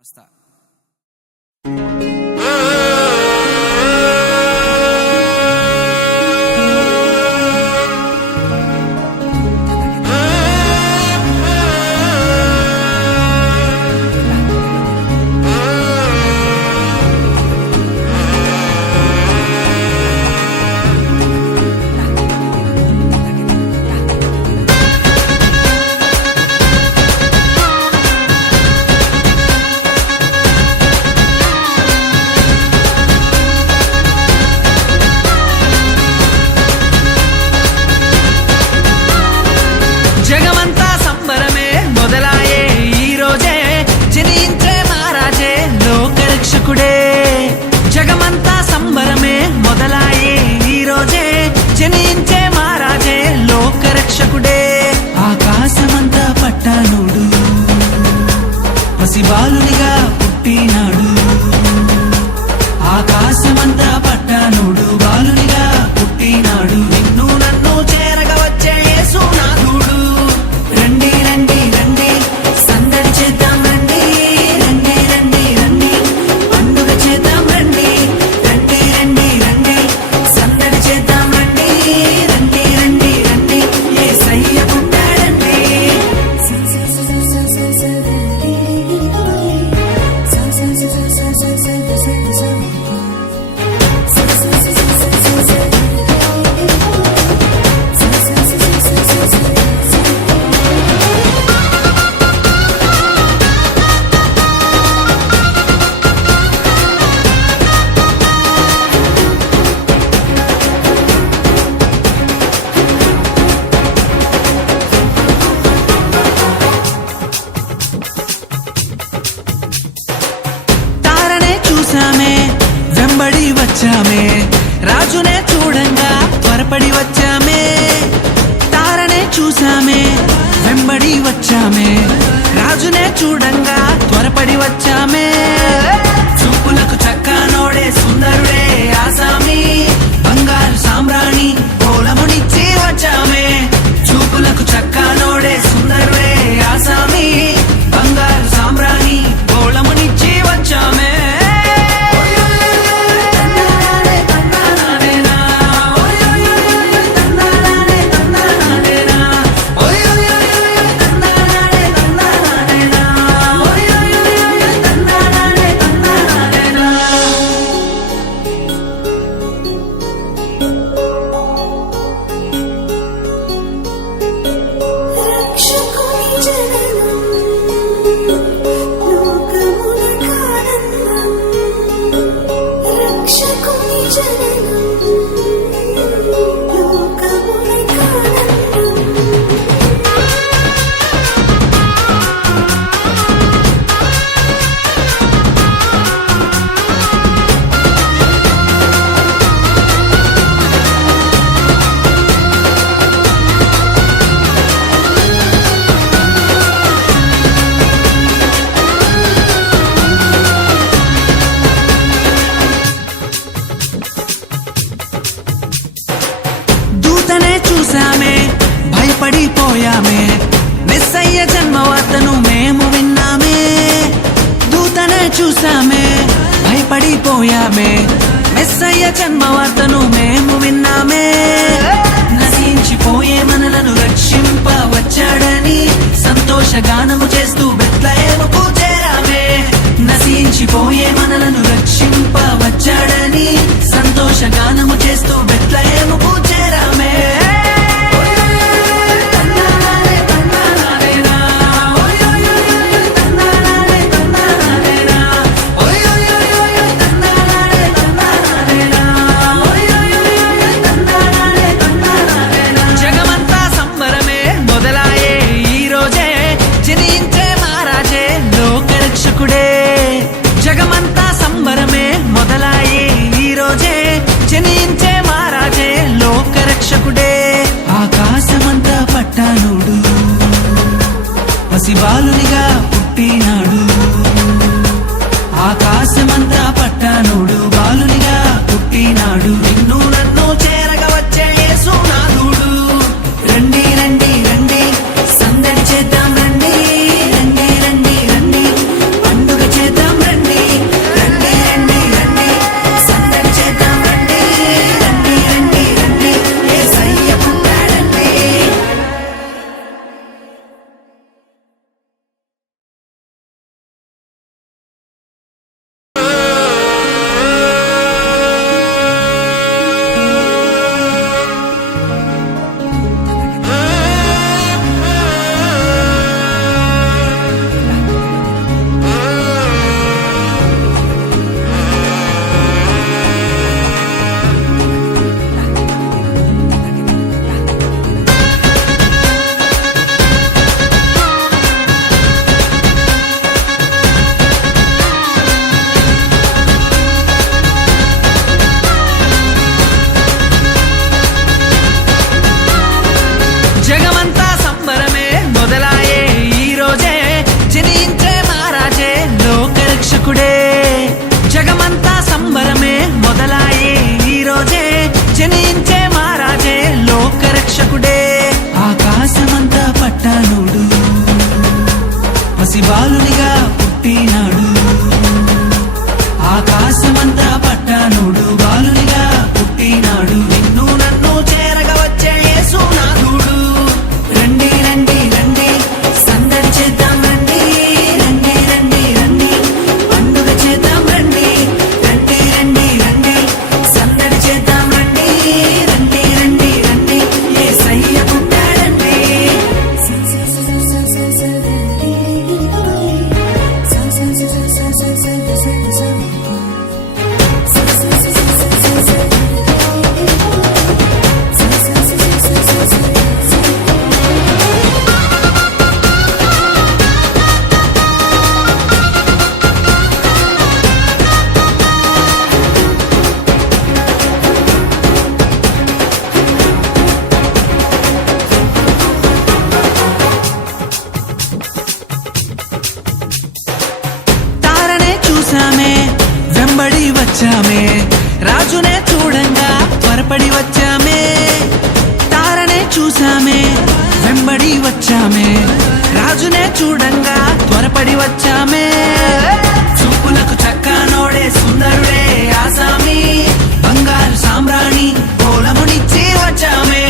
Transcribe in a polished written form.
వస్తా. జగమంతా సంబరమే మొదలాయే ఈ రోజే, జనించే మహారాజే లోకరక్షకుడే. జగమంతా సంబరమే మొదలాయే ఈ రోజే, జనించే మహారాజే లోకరక్షకుడే. ఆకాశమంతా పట్టానుడు పసిబాలునిగా పుట్టినాడు. ఆకాశమంతా పట్టానుడు బాలునిగా పుట్టినాడు. నిన్ను నన్ను చేరగా వచ్చే యేసునాథుడు. రండి రండి రండి సందడి చేద్దాం రండి. రండి రండి రండి పండుగ చేద్దాం రండి. రండి రండి రండి సందడి చేద్దాం రండి. రండి రండి రండి యేసయ్య పుట్టాడండి. తారనే చూసామే వెంబడి వచ్చామే, రాజునే చూడంగా త్వరపడి వచ్చామే. తారనే చూసామే వెంబడి వచ్చామే, రాజునే చూడంగా త్వరపడి వచ్చామే. చూపులకు చక్కనోడే సుందరుడే ఆసామి, బంగారు సామ్రాణి కోలమునిచ్చి వచ్చామే. చూపులకు చక్కనోడే సుందరుడే ఆసామి, బంగారు సామ్రాణి కోలమునిచ్చి వచ్చామే. దూతనే చూసామే భయపడిపోయామే, మెస్సయ్య జన్మవార్తను మేము విన్నామే. దూతనే చూసామే భయపడిపోయామే, మెస్సయ్య జన్మవార్తను మేము విన్నామే. నశించిపోయే మనలను రక్షింప వచ్చాడని సంతోషగానము చేస్తూ బెత్లెహేముకు చేరామే. నశించిపోయే మనలను రక్షింప వచ్చాడని సంతోషగానము చేస్తూ బెత్లెహేముకు చేరామే. జగమంతా సంబరమే మొదలాయే ఈ రోజే, జనించే మహారాజే రక్షకుడే జగమంతా సంబరమే మొదలాయే ఈ రోజే జనించే మహారాజే లోక రక్షకుడే ఆకాశమంతా పట్టానుడు పసిబాలునిగా పుట్టినాడు ఆకాశమంతా పట్టానుడు బాలునిగా పుట్టినాడు నిన్ను నన్ను చేరగా వచ్చే యేసునాథుడు రండి రండి రండి సందడి చేద్దాం రండి రండి రండి రండి పండుగ చేద్దాం రండి రండి రండి రండి సందడి చేద్దాం రండి రండి రండి రండి యేసయ్య పుట్టాడండి తారనే చూసామే వెంబడి వచ్చామే రాజునే చూడంగా త్వరపడి వచ్చామే తారనే చూసామే వెంబడి వచ్చామే రాజునే చూడంగా త్వరపడి వచ్చామే చూపులకు చక్కనోడే సుందరుడే ఆసామి బంగారు సామ్రాణి కోలమునిచ్చి వచ్చామే